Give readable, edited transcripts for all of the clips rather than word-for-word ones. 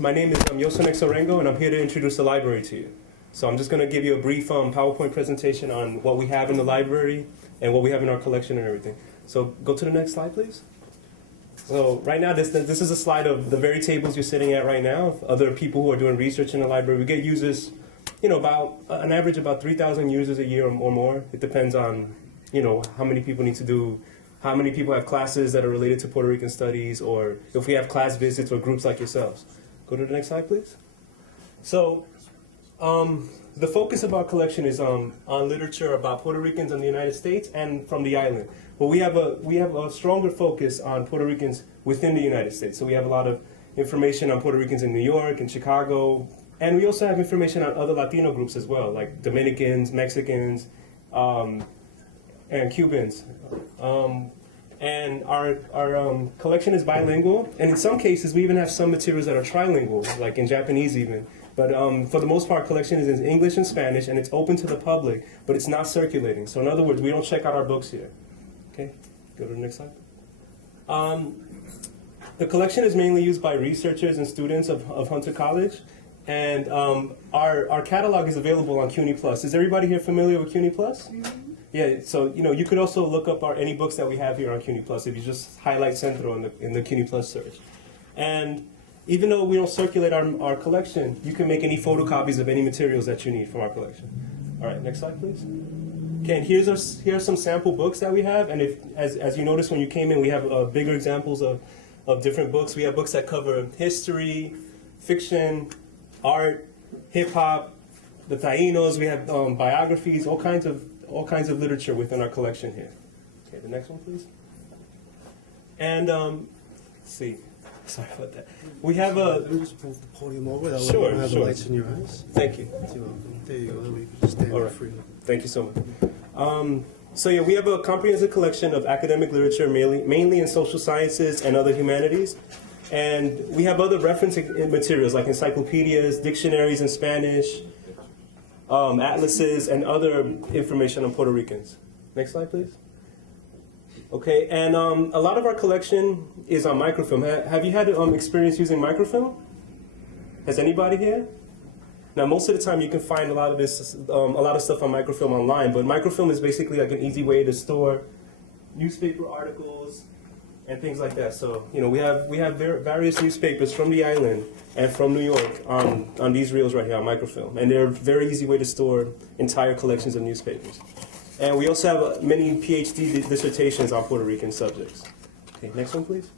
My name is Yosonek Sorengo, and I'm here to introduce the library to you. So I'm just going to give you a brief PowerPoint presentation on what we have in the library and what we have in our collection and everything. So go to the next slide, please. So right now, this is a slide of the very tables you're sitting at right now, of other people who are doing research in the library. We get users, about an average about 3,000 users a year or more. It depends on, how many people need to do, how many people have classes that are related to Puerto Rican studies, or if we have class visits or groups like yourselves. Go to the next slide, please. So the focus of our collection is on literature about Puerto Ricans in the United States and from the island. But we have a stronger focus on Puerto Ricans within the United States. So we have a lot of information on Puerto Ricans in New York and Chicago. And we also have information on other Latino groups as well, like Dominicans, Mexicans, and Cubans. And our collection is bilingual, and in some cases we even have some materials that are trilingual, like in Japanese even. But for the most part, collection is in English and Spanish, and it's open to the public, but it's not circulating. So in other words, we don't check out our books here. Okay, go to the next slide. The collection is mainly used by researchers and students of Hunter College, and our catalog is available on CUNY Plus. Is everybody here familiar with CUNY Plus? Mm-hmm. Yeah, so you could also look up any books that we have here on CUNY Plus if you just highlight Centro in the CUNY Plus search. And even though we don't circulate our collection, you can make any photocopies of any materials that you need from our collection. All right, next slide, please. Okay, and here are some sample books that we have. And as you noticed when you came in, we have bigger examples of different books. We have books that cover history, fiction, art, hip hop, the Taínos. We have biographies, all kinds of literature within our collection here. Okay, the next one, please. And let's see. Sorry about that. We have a. Let me just move the podium over. That sure, way you have sure. the lights in your eyes. Thank you. You're welcome. There you go. That way you can just stand all right. freely. Thank you so much. So yeah, we have a comprehensive collection of academic literature, mainly in social sciences and other humanities. And we have other reference materials like encyclopedias, dictionaries in Spanish, atlases, and other information on Puerto Ricans. Next slide, please. Okay, and a lot of our collection is on microfilm. Have you had experience using microfilm? Has anybody here? Now, most of the time you can find a lot of stuff on microfilm online, but microfilm is basically like an easy way to store newspaper articles and things like that. So, we have various newspapers from the island and from New York on these reels right here on microfilm. And they're a very easy way to store entire collections of newspapers. And we also have many PhD dissertations on Puerto Rican subjects. Okay, next one, please.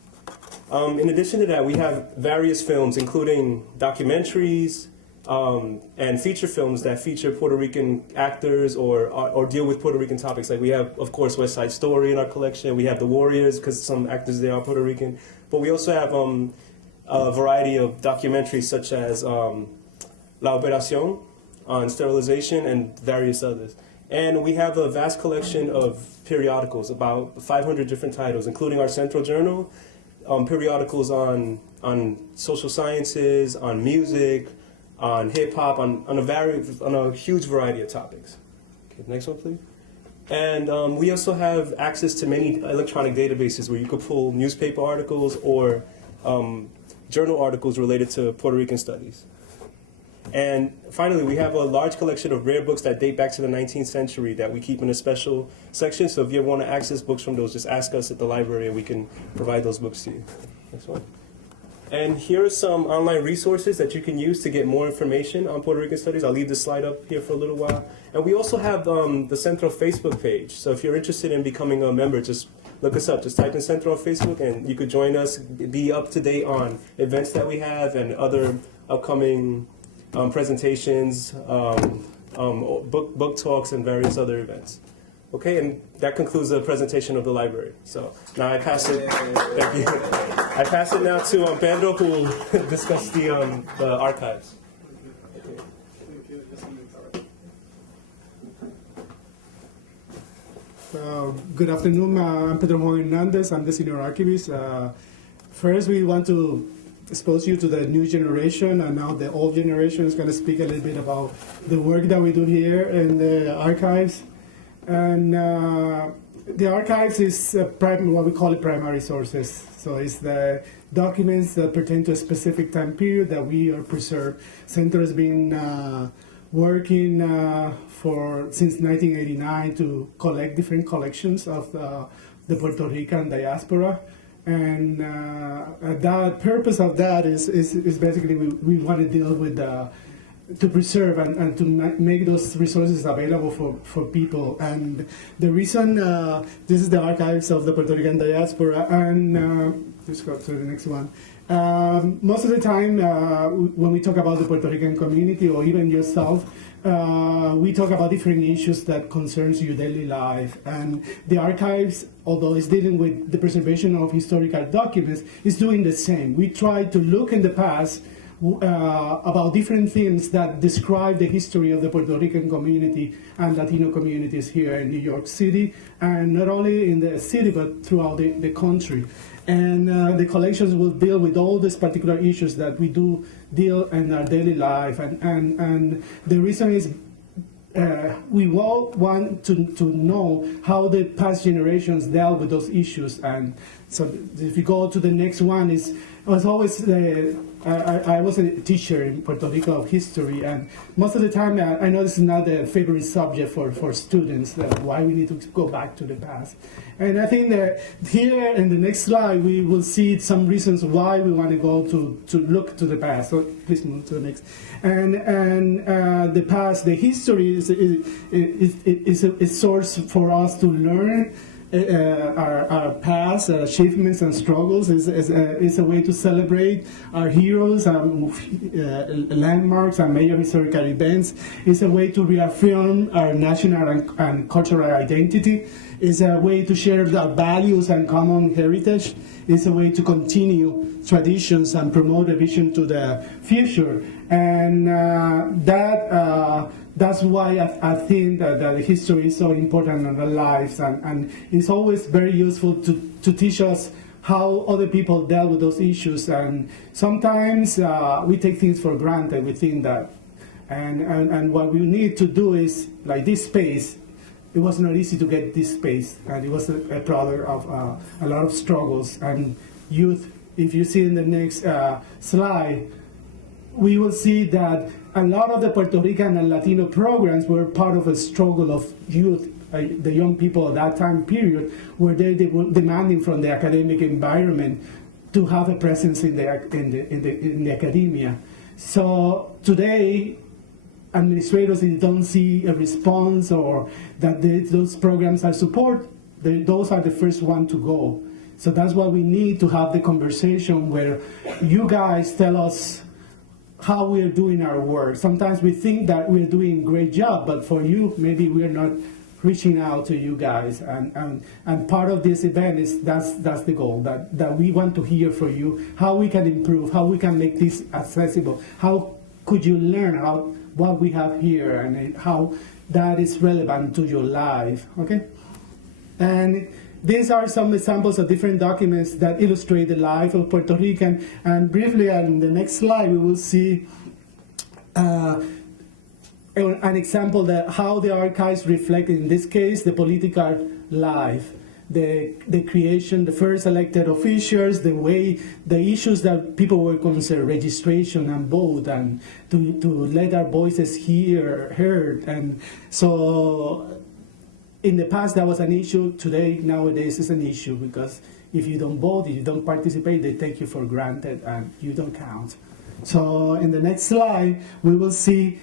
In addition to that, we have various films, including documentaries and feature films that feature Puerto Rican actors or deal with Puerto Rican topics. Like we have, of course, West Side Story in our collection. We have The Warriors, because some actors there are Puerto Rican. But we also have a variety of documentaries such as La Operación on sterilization and various others. And we have a vast collection of periodicals, about 500 different titles, including our Centro journal, periodicals on social sciences, on music, on hip hop, on a huge variety of topics. Okay, next one, please. And we also have access to many electronic databases where you could pull newspaper articles or journal articles related to Puerto Rican studies. And finally, we have a large collection of rare books that date back to the 19th century that we keep in a special section. So if you ever want to access books from those, just ask us at the library and we can provide those books to you. Next one. And here are some online resources that you can use to get more information on Puerto Rican studies. I'll leave this slide up here for a little while. And we also have the Centro Facebook page. So if you're interested in becoming a member, just look us up. Just type in Centro on Facebook and you could join us, be up to date on events that we have and other upcoming presentations, book talks, and various other events. Okay, and that concludes the presentation of the library. So now I pass it. Thank you. I pass it now to Pedro, who will discuss the archives. Good afternoon. I'm Pedro Juan Hernández. I'm the senior archivist. First, we want to expose you to the new generation, and now the old generation is going to speak a little bit about the work that we do here in the archives. And the archives is what we call it primary sources. So it's the documents that pertain to a specific time period that we are preserved. Centro has been working since 1989 to collect different collections of the Puerto Rican diaspora. And the purpose of that is basically we want to deal with to preserve and to make those resources available for people. And the reason, this is the archives of the Puerto Rican diaspora, and just go to the next one. Most of the time, when we talk about the Puerto Rican community, or even yourself, we talk about different issues that concerns your daily life. And the archives, although it's dealing with the preservation of historical documents, is doing the same. We try to look in the past about different themes that describe the history of the Puerto Rican community and Latino communities here in New York City, and not only in the city, but throughout the country. And the collections will deal with all these particular issues that we do deal in our daily life. And the reason is we all want to know how the past generations dealt with those issues. And so if you go to the next one, I was a teacher in Puerto Rico of history, and most of the time I know this is not a favorite subject for students, why we need to go back to the past. And I think that here in the next slide we will see some reasons why we want to go to look to the past. So please move to the next. And the past, the history is a source for us to learn our past achievements and struggles. Is a way to celebrate our heroes, landmarks, and major historical events. It's a way to reaffirm our national and cultural identity. It's a way to share our values and common heritage. It's a way to continue traditions and promote a vision to the future. And that's why I think that history is so important in our lives, and it's always very useful to teach us how other people dealt with those issues. And sometimes we take things for granted. We think that, and what we need to do is, like this space, it was not easy to get this space, and it was a product of a lot of struggles and youth. If you see in the next slide, we will see that a lot of the Puerto Rican and Latino programs were part of a struggle of youth, the young people at that time period, where they were demanding from the academic environment to have a presence in the academia. So today, administrators don't see a response or that those programs are support. Those are the first one to go. So that's why we need to have the conversation where you guys tell us how we're doing our work. Sometimes we think that we're doing a great job, but for you, maybe we're not reaching out to you guys. And part of this event is that's the goal, that we want to hear from you, how we can improve, how we can make this accessible, how could you learn what we have here and how that is relevant to your life, okay? And these are some examples of different documents that illustrate the life of Puerto Rican. And briefly, on the next slide, we will see an example that how the archives reflect, in this case, the political life, the creation, the first elected officials, the issues that people were concerned, registration and vote, and to let our voices heard. And so in the past, that was an issue. Today, nowadays, it's an issue, because if you don't vote, if you don't participate, they take you for granted and you don't count. So in the next slide, we will see,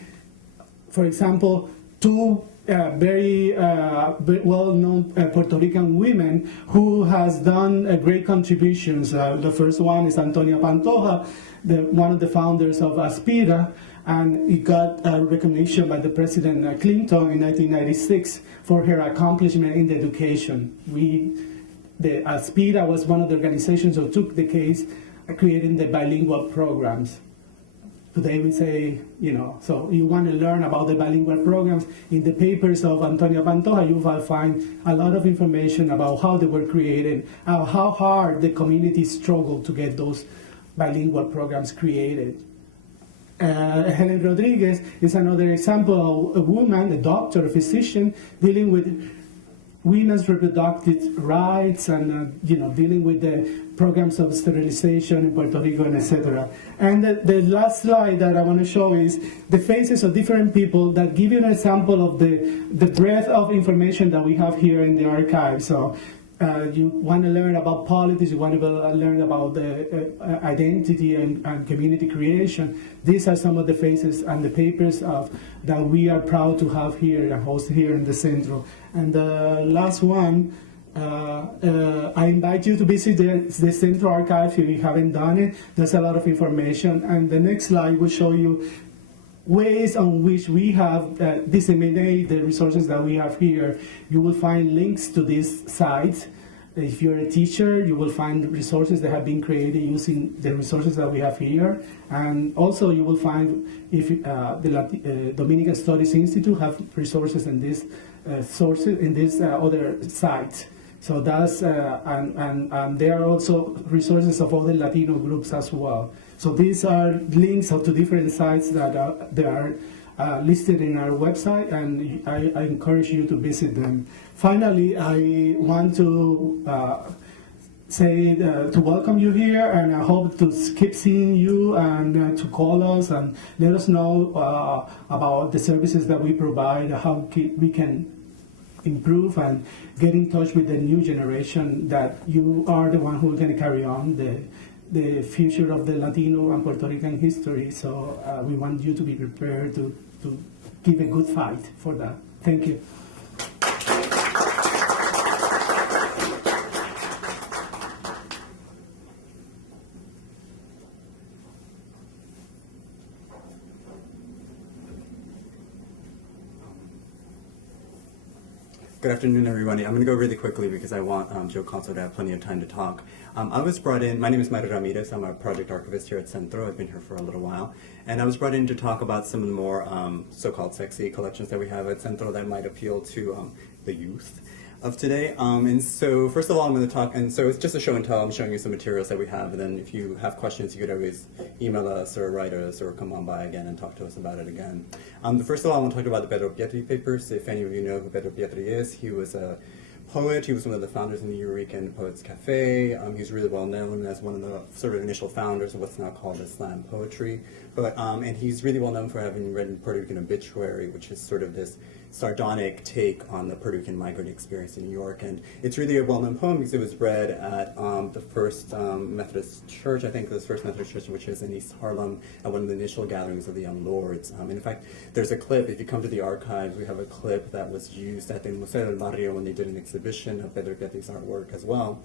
for example, two very well-known Puerto Rican women who has done great contributions. The first one is Antonia Pantoja, one of the founders of Aspira, and he got recognition by the President Clinton in 1996 for her accomplishment in the education. The Aspira was one of the organizations who took the case, creating the bilingual programs. Today we say, so you want to learn about the bilingual programs. In the papers of Antonia Pantoja, you will find a lot of information about how they were created, how hard the community struggled to get those bilingual programs created. Helen Rodriguez is another example of a woman, a doctor, a physician, dealing with women's reproductive rights and dealing with the programs of sterilization in Puerto Rico and etc. And the last slide that I want to show is the faces of different people that give you an example of the breadth of information that we have here in the archive. So you want to learn about politics, you want to learn about the identity and community creation. These are some of the faces and the papers that we are proud to have here and host here in the Centro. And the last one, I invite you to visit the Centro archive if you haven't done it. There's a lot of information. And the next slide will show you ways on which we have disseminated the resources that we have here. You will find links to these sites. If you're a teacher, you will find resources that have been created using the resources that we have here. And also you will find if the Dominican Studies Institute have resources in this other sites. So that's, and there are also resources of other Latino groups as well. So these are links to different sites that are listed in our website, and I encourage you to visit them. Finally, I want to say to welcome you here, and I hope to keep seeing you and to call us and let us know about the services that we provide, how we can improve and get in touch with the new generation, that you are the one who is going to carry on the future of the Latino and Puerto Rican history. So we want you to be prepared to give a good fight for that. Thank you. Good afternoon, everybody. I'm going to go really quickly because I want Joe Conzo to have plenty of time to talk. I was brought in, my name is Ramírez, I'm a project archivist here at Centro. I've been here for a little while. And I was brought in to talk about some of the more so-called sexy collections that we have at Centro that might appeal to the youth of today. And so first of all, I'm going to talk, and so it's just a show and tell. I'm showing you some materials that we have, and then if you have questions, you could always email us or write us or come on by again and talk to us about it again. First of all, I want to talk about the Pedro Pietri papers. If any of you know who Pedro Pietri is, he was a poet. He was one of the founders in the Rican Poets Cafe. He's really well known as one of the sort of initial founders of what's now called the slam poetry. But and he's really well known for having written Puerto Rican Obituary, which is sort of this sardonic take on the Puerto Rican migrant experience in New York. And it's really a well-known poem because it was read at the First Methodist Church, I think the First Methodist Church, which is in East Harlem, at one of the initial gatherings of the Young Lords. And in fact, there's a clip, if you come to the archives, we have a clip that was used at the Museo del Barrio when they did an exhibition of Pedro Pietri's artwork as well.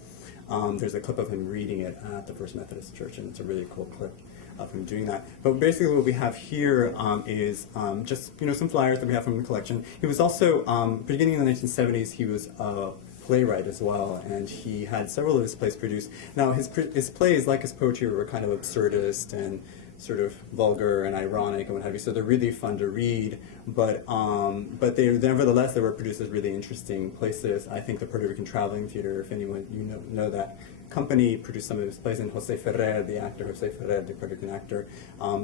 There's a clip of him reading it at the First Methodist Church, and it's a really cool clip of him doing that. But basically what we have here is just some flyers that we have from the collection. He was also, beginning in the 1970s, he was a playwright as well, and he had several of his plays produced. Now his plays, like his poetry, were kind of absurdist and sort of vulgar and ironic and what have you, so they're really fun to read, but they nevertheless they were produced as really interesting places. I think the Puerto Rican Traveling Theater, if anyone know that company, produced some of his plays, and Jose Ferrer, the actor, Jose Ferrer, the Puerto Rican actor,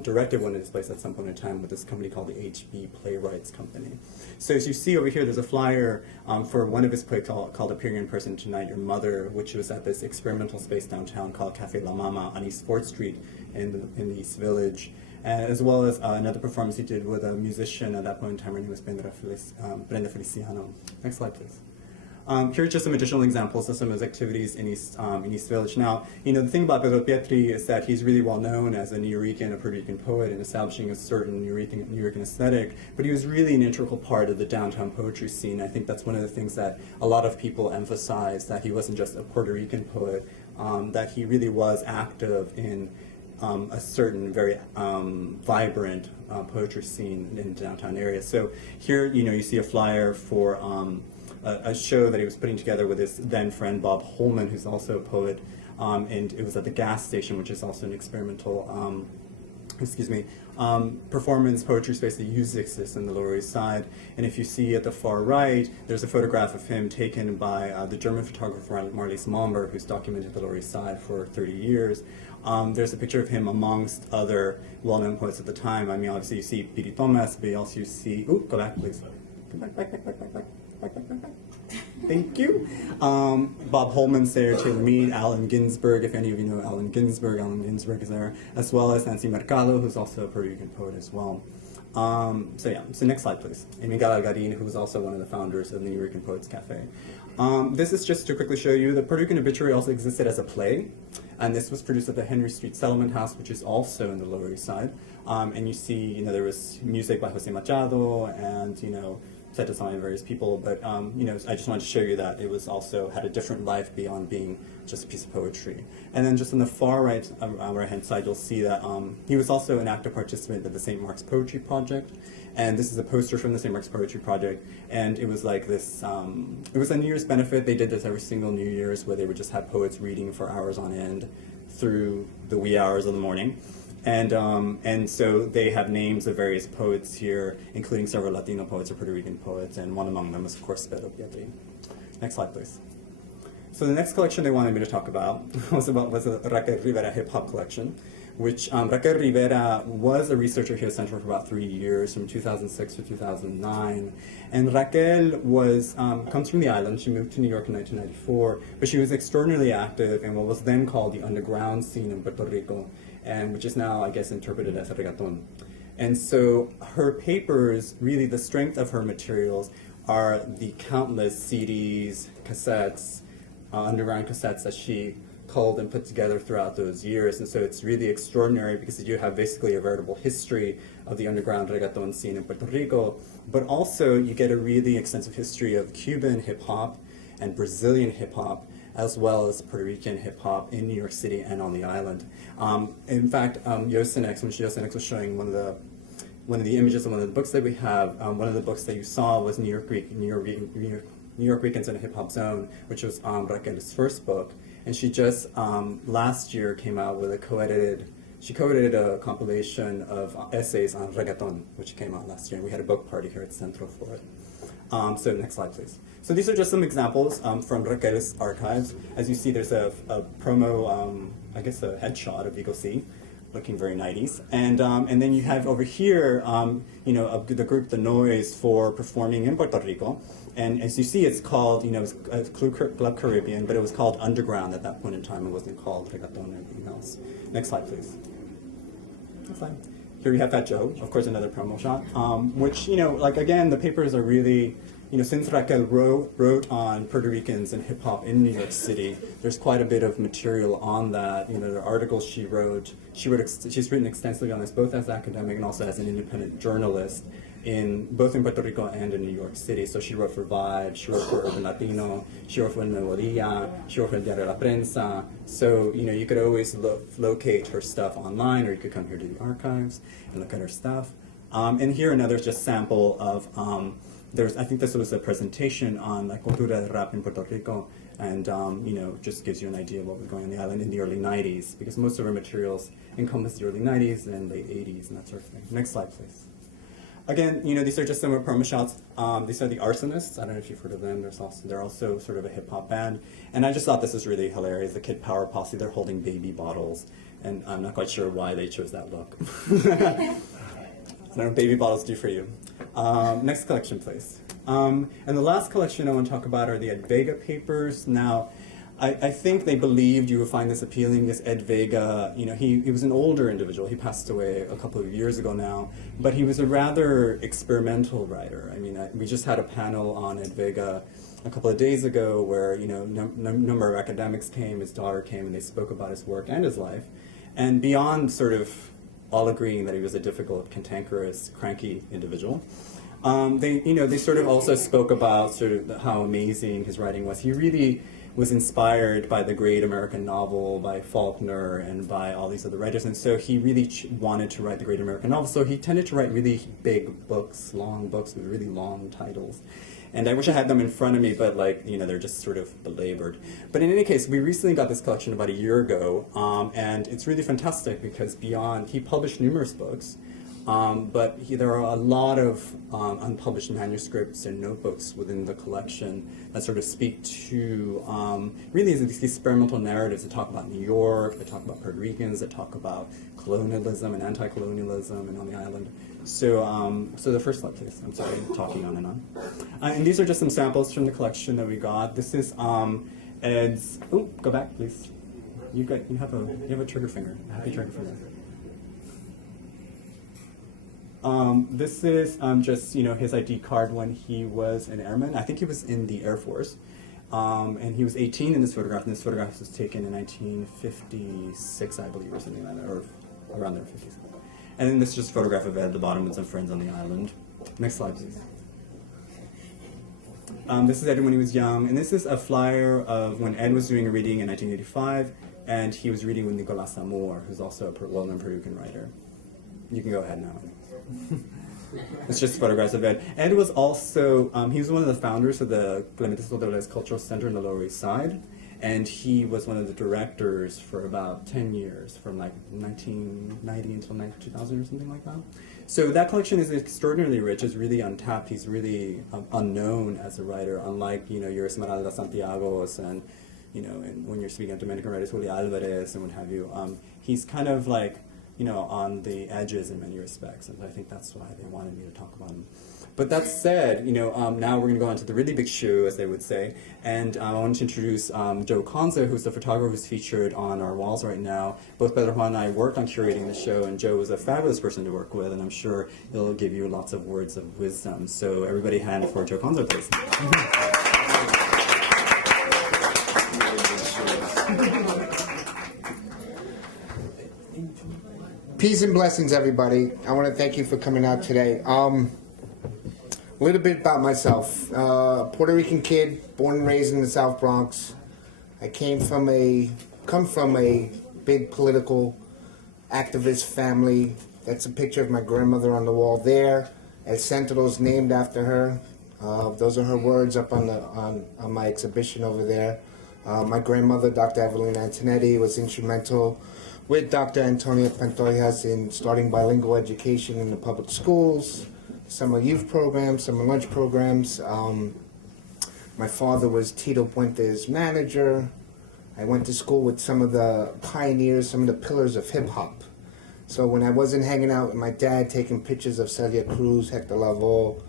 directed one of his plays at some point in time with this company called the HB Playwrights Company. So as you see over here, there's a flyer for one of his plays called Appearing in Person Tonight, Your Mother, which was at this experimental space downtown called Café La Mama on East 4th Street in the East Village, as well as another performance he did with a musician at that point in time. Her name was Brenda Feliciano. Next slide, please. Here are just some additional examples of some of his activities in East Village. Now, the thing about Pedro Pietri is that he's really well known as a Nuyorican, a Puerto Rican poet, and establishing a certain Nuyorican aesthetic, but he was really an integral part of the downtown poetry scene. I think that's one of the things that a lot of people emphasize, that he wasn't just a Puerto Rican poet, that he really was active in a certain very vibrant poetry scene in the downtown area. So here, you see a flyer for a show that he was putting together with his then friend Bob Holman, who's also a poet, and it was at the gas station, which is also an experimental performance poetry space that usually exists in the Lower East Side. And if you see at the far right, there's a photograph of him taken by the German photographer Marlies Malmberg, who's documented the Lower East Side for 30 years. There's a picture of him amongst other well-known poets at the time. I mean, obviously you see Piri Thomas, but also you see, go back please. Go back. Thank you. Bob Holman's there, Taylor Mead, Allen Ginsberg, if any of you know Allen Ginsberg is there, as well as Nancy Mercado, who's also a Puerto Rican poet as well. So next slide, please. Miguel Algarin, who was also one of the founders of the New Rican Poets Cafe. This is just to quickly show you the Puerto Rican Obituary also existed as a play, and this was produced at the Henry Street Settlement House, which is also in the Lower East Side. And you see, there was music by Jose Machado and, set to sign various people, but I just wanted to show you that it was also had a different life beyond being just a piece of poetry. And then just on the far right hand side, you'll see that he was also an active participant at the St. Mark's Poetry Project, and this is a poster from the St. Mark's Poetry Project, and it was like this. It was a New Year's benefit. They did this every single New Year's, where they would just have poets reading for hours on end through the wee hours of the morning. And so they have names of various poets here, including several Latino poets or Puerto Rican poets, and one among them is, of course, Pedro. Next slide, please. So the next collection they wanted me to talk about was a Raquel Rivera hip-hop collection, which Raquel Rivera was a researcher here at Centro for about 3 years, from 2006 to 2009. And Raquel comes from the island. She moved to New York in 1994, but she was extraordinarily active in what was then called the underground scene in Puerto Rico, and which is now, I guess, interpreted as reggaeton. And so her papers, really the strength of her materials are the countless CDs, cassettes, underground cassettes that she culled and put together throughout those years. And so it's really extraordinary because you have basically a veritable history of the underground reggaeton scene in Puerto Rico, but also you get a really extensive history of Cuban hip-hop and Brazilian hip-hop, as well as Puerto Rican hip-hop in New York City and on the island. In fact, Yosenex, when Yosenex was showing one of the images of one of the books that we have, one of the books that you saw was New York Ricans in a Hip-Hop Zone, which was Raquel's first book. And she just last year came out with she co-edited a compilation of essays on reggaeton, which came out last year. And we had a book party here at Centro for it. So next slide, please. So these are just some examples from Raquel's archives. As you see, there's a promo, I guess a headshot of Vigo C, looking very 90s. And then you have over here, the group The Noise for performing in Puerto Rico. And as you see, it's called, it's Club Caribbean, but it was called Underground at that point in time. It wasn't called reggaeton or anything else. Next slide, please. Next slide. Here we have Fat Joe, of course, another promo shot, which, again, the papers are really, since Raquel wrote on Puerto Ricans and hip-hop in New York City, there's quite a bit of material on that. The articles she's written extensively on this, both as an academic and also as an independent journalist, both in Puerto Rico and in New York City. So she wrote for Vibe, she wrote for Urban Latino, she wrote for Nuevo Dia, she wrote for Diario La Prensa. So, you could always locate her stuff online, or you could come here to the archives and look at her stuff. And here another just sample of, I think this was a presentation on La Cultura del Rap in Puerto Rico, and just gives you an idea of what was going on the island in the early 90s, because most of our materials encompass the early 90s and late 80s and that sort of thing. Next slide, please. Again, these are just some of our promo shots. These are the Arsonists. I don't know if you've heard of them. They're also sort of a hip-hop band. And I just thought this was really hilarious. The Kid Power Posse, they're holding baby bottles. And I'm not quite sure why they chose that look. I don't know what baby bottles do for you. Next collection, please. And the last collection I want to talk about are the Bldg papers. Now, I think they believed you would find this appealing. This Bldg, he was an older individual. He passed away a couple of years ago now, but he was a rather experimental writer. I mean, we just had a panel on Bldg a couple of days ago where, number of academics came, his daughter came, and they spoke about his work and his life. And beyond sort of all agreeing that he was a difficult, cantankerous, cranky individual, they sort of also spoke about sort of how amazing his writing was. He really was inspired by the great American novel, by Faulkner, and by all these other writers, and so he really wanted to write the great American novel, so he tended to write really big books, long books with really long titles. And I wish I had them in front of me, but they're just sort of belabored. But in any case, we recently got this collection about a year ago, and it's really fantastic because he published numerous books, There are a lot of unpublished manuscripts and notebooks within the collection that sort of speak to really these experimental narratives that talk about New York, that talk about Puerto Ricans, that talk about colonialism and anti-colonialism and on the island. So the first slide, please. I'm sorry, I'm talking on and on. And these are just some samples from the collection that we got. This is Ed's. Oh, go back, please. You have a trigger finger, a happy trigger finger. This is just his ID card when he was an airman. I think he was in the Air Force, and he was 18 in this photograph. And this photograph was taken in 1956, I believe, or something like that, or around there, 56. And then this is just a photograph of Ed at the bottom with some friends on the island. Next slide, please. This is Ed when he was young, and this is a flyer of when Ed was doing a reading in 1985, and he was reading with Nicolas Amor, who's also a well-known Puerto Rican writer. You can go ahead now. It's just photographs of Ed. Ed was also, he was one of the founders of the Clemente Sotoles Cultural Center in the Lower East Side, and he was one of the directors for about 10 years, from like 1990 until 2000 or something like that. So that collection is extraordinarily rich, it's really untapped, he's really unknown as a writer, unlike, your Esmeralda Santiago's and, and when you're speaking of Dominican writers, Julio Alvarez and what have you. He's kind of like, on the edges in many respects, and I think that's why they wanted me to talk about him. But that said, now we're going to go on to the really big shoe, as they would say, and I want to introduce Joe Conzo, who's the photographer who's featured on our walls right now. Both Pedro, Juan, and I worked on curating the show, and Joe was a fabulous person to work with, and I'm sure he'll give you lots of words of wisdom. So everybody hand for Joe Conzo, please. Peace and blessings, everybody. I want to thank you for coming out today. A little bit about myself. Puerto Rican kid, born and raised in the South Bronx. I come from a big political activist family. That's a picture of my grandmother on the wall there. El Centro is named after her. Those are her words up on my exhibition over there. My grandmother, Dr. Evelina Antonetti, was instrumental with Dr. Antonio Pantojas in starting bilingual education in the public schools, summer youth programs, summer lunch programs. My father was Tito Puente's manager. I went to school with some of the pioneers, some of the pillars of hip-hop. So when I wasn't hanging out with my dad taking pictures of Celia Cruz, Hector Lavoe,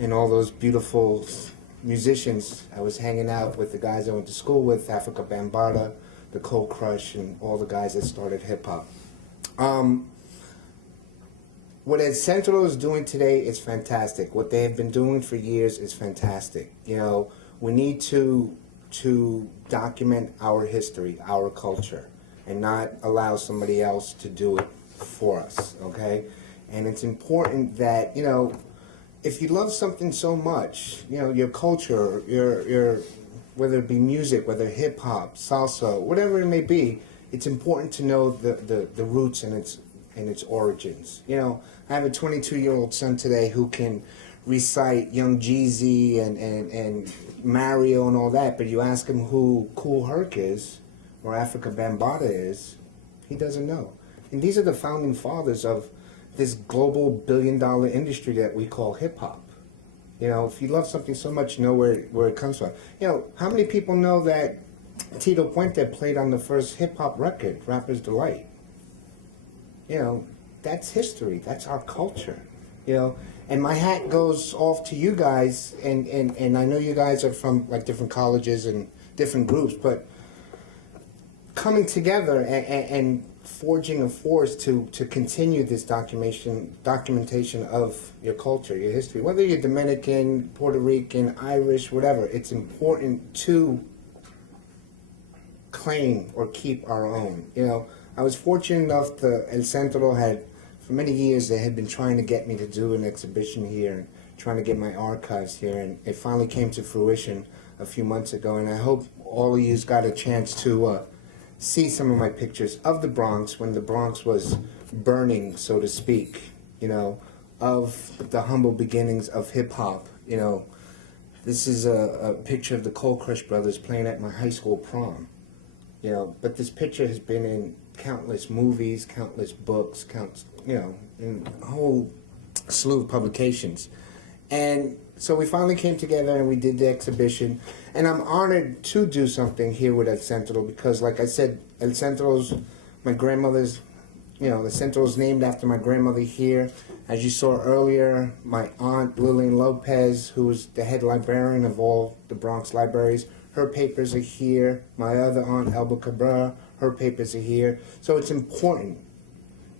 and all those beautiful musicians, I was hanging out with the guys I went to school with, Africa Bambaataa, the Cold Crush, and all the guys that started hip-hop. What El Centro is doing today is fantastic. What they have been doing for years is fantastic. We need to document our history, our culture, and not allow somebody else to do it for us, okay? And it's important that, if you love something so much, your culture, your whether it be music, whether hip-hop, salsa, whatever it may be, it's important to know the roots and its origins. I have a 22-year-old son today who can recite Young Jeezy and Mario and all that, but you ask him who Kool Herc is or Africa Bambaataa is, he doesn't know. And these are the founding fathers of this global billion-dollar industry that we call hip-hop. If you love something so much, know where it comes from. How many people know that Tito Puente played on the first hip-hop record, Rapper's Delight? That's history. That's our culture. And my hat goes off to you guys, and I know you guys are from like different colleges and different groups, but coming together and forging a force to continue this documentation of your culture, your history, whether you're Dominican, Puerto Rican, Irish, whatever, it's important to claim or keep our own. I was fortunate enough that El Centro had, for many years, they had been trying to get me to do an exhibition here and trying to get my archives here, and it finally came to fruition a few months ago, and I hope all of you's got a chance to see some of my pictures of the Bronx when the Bronx was burning, so to speak, of the humble beginnings of hip-hop. This is a picture of the Cold Crush brothers playing at my high school prom. But this picture has been in countless movies, countless books, in a whole slew of publications. And so we finally came together and we did the exhibition. And I'm honored to do something here with El Centro because, like I said, El Centro's my grandmother's, the Centro is named after my grandmother here. As you saw earlier, my aunt Lillian Lopez, who was the head librarian of all the Bronx libraries, her papers are here. My other aunt, Elba Cabrera, her papers are here. So it's important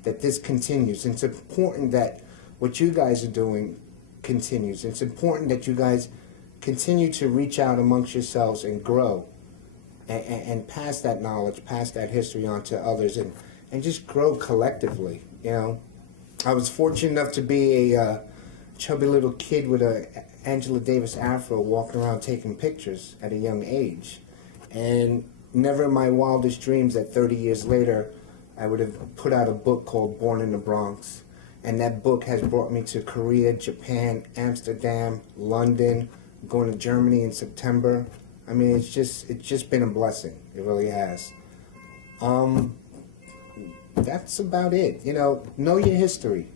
that this continues. It's important that what you guys are doing continues. It's important that you guys continue to reach out amongst yourselves and grow and pass that knowledge, pass that history on to others and just grow collectively, I was fortunate enough to be a chubby little kid with a Angela Davis afro walking around taking pictures at a young age. And never in my wildest dreams that 30 years later I would have put out a book called Born in the Bronx. And that book has brought me to Korea, Japan, Amsterdam, London, going to Germany in September. I mean, it's just been a blessing. It really has. That's about it. Know your history.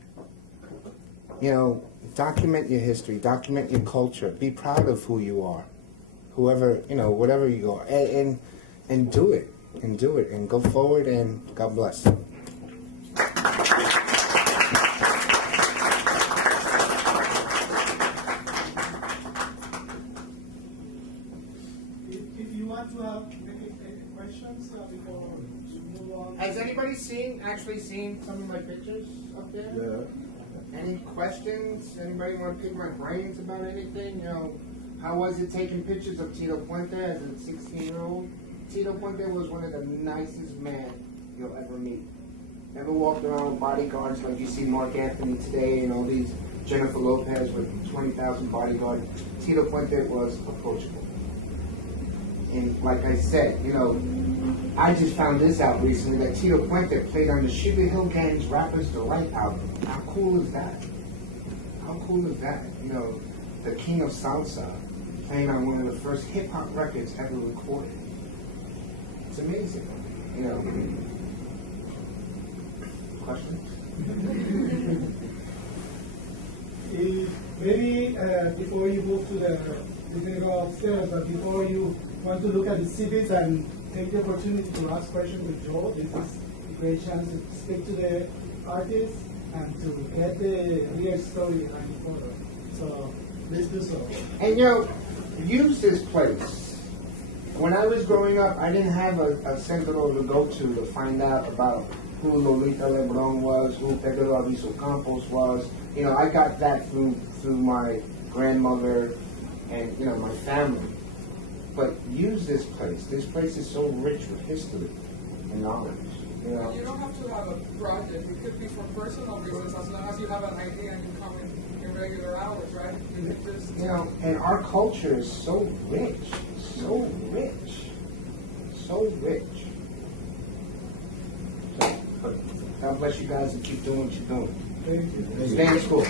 Document your history, document your culture. Be proud of who you are, whoever, whatever you are, and do it, and go forward, and God bless. If you want to have any questions before we move on. Has anybody actually seen some of my pictures up there? Yeah. Any questions? Anybody want to pick my brains about anything? How was it taking pictures of Tito Puente as a 16-year-old? Tito Puente was one of the nicest men you'll ever meet. Never walked around with bodyguards like you see Mark Anthony today and all these Jennifer Lopez with 20,000 bodyguards. Tito Puente was approachable. And like I said, I just found this out recently that Tito Puente played on the Sugar Hill Gang's Rapper's Delight album. How cool is that? How cool is that? The king of salsa playing on one of the first hip hop records ever recorded. It's amazing. Questions? Maybe before you move to we're going to go upstairs, but before you want to look at the exhibits and take the opportunity to ask questions with Joe, this is a great chance to speak to the artist and to get the real story behind the photo. So let's do so. And use this place. When I was growing up, I didn't have a centro to go to find out about who Lolita Lebron was, who Pedro Aviso Campos was. I got that through my grandmother and my family. But use this place. This place is so rich with history and knowledge. You don't have to have a project. It could be for personal reasons as long as you have an idea and you come in regular hours, right? You could just and our culture is so rich, so rich, so rich. So, God bless you guys and keep doing what you're doing. Thank you. Stay in school.